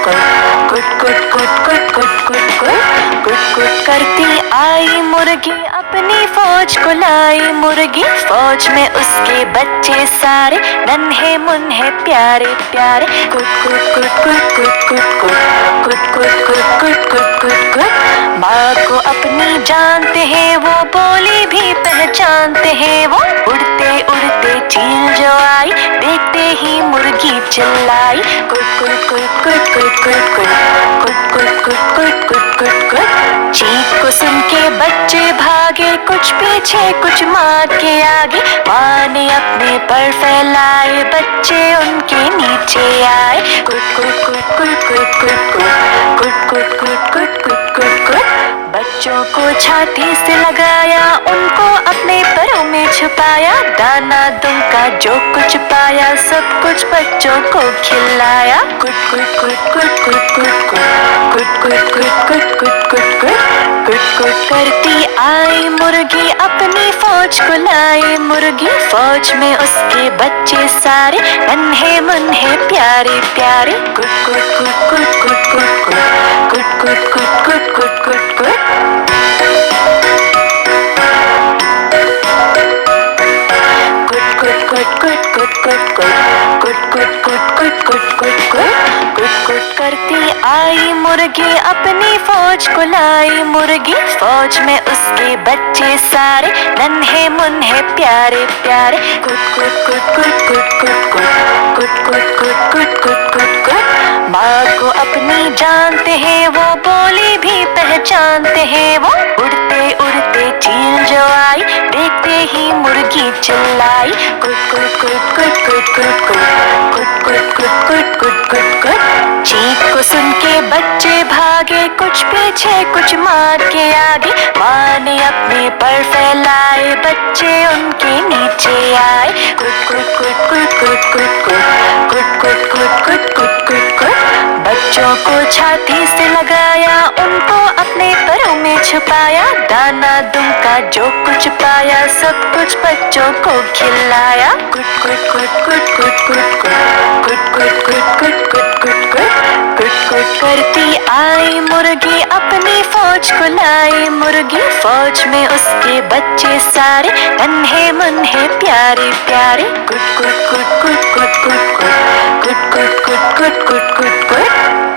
कुट करती आई मुर्गी, अपनी फौज को लाई मुर्गी। फौज में उसके बच्चे सारे, नन्हे मुन्हे प्यारे प्यारे। कुट कुट कुट कुट कुट कुट कुट कुट कुट कुट कुट कुट कुट। माँ को अपनी जानते हैं वो, बोली भी पहचानते हैं वो। उड़ते उड़ते चील जो आई, देखते ही मुर्गी चिल्लाई। कुट कुट कुट कुट कुट कुट कुट कुट कुट कुट कुट कुट कुट। चीख को सुन के बच्चे भागे, कुछ पीछे कुछ माँ के आगे। माँ ने अपने पर फैलाए, बच्चे उनके नीचे आए। कुट कुट कुट कुट कुट कुट कुट कुट कुट कुट कुट कुट कुट। बच्चों को छाती से लगाया, उनको अपने परों में छुपाया। दाना दुमका जो कुछ पाया, सब कुछ बच्चों को खिलाया। कुट कुट कुट कुट कुट कुट कुट कुट कुट कुट कुट कुट कुट कुट करती आई मुर्गी, अपनी फौज को लाई मुर्गी। फौज में उसके बच्चे सारे, नन्हे मुन्हे प्यारे प्यारे। कुट कुट कुट कुट कुट कुट कुट कुट कुट कुट कुट कुट कुट। कुट करती आई मुर्गी, अपनी फौज को लाई मुर्गी। फौज में उसके बच्चे सारे, नन्हे मुन्हे प्यारे प्यारे। कुट कुट कुट कुट कुट कुट कुट कुट कुट कुट कुट कुट। माँ को अपनी जानते हैं वो, बोली भी पहचानते हैं वो। उड़ते उड़ते चील जो आई, देखते ही मुर्गी चिल्लाई। कुट कुट कुट कुट कुट कुट कुट कुट कुट कुट कुट कुट कुट। चीख को सुन के बच्चे भागे, कुछ पीछे कुछ माँ के आगे। माँ ने अपने पर फैलाए, बच्चे उनके नीचे आए। कुट कुट कुट कुट कुट कुट कुट कुट कुट कुट कुट कुट कुट। बच्चों को छाती से लगाया, उनको अपने परों में छुपाया। दाना दुमका जो कुछ पाया, सब कुछ बच्चों को खिलाया। कुट कुट कुट कुट कुट कुट कुट कुट कुट कुट कुट कुट कुट कुट करती आई मुर्गी, अपनी फौज को लाई मुर्गी। फौज में उसके बच्चे सारे, नन्हे मुन्हे प्यारे प्यारे। कुट कुट कुट कुट कुट कुट कुट कुट कुट कुट कुट कुट कुट।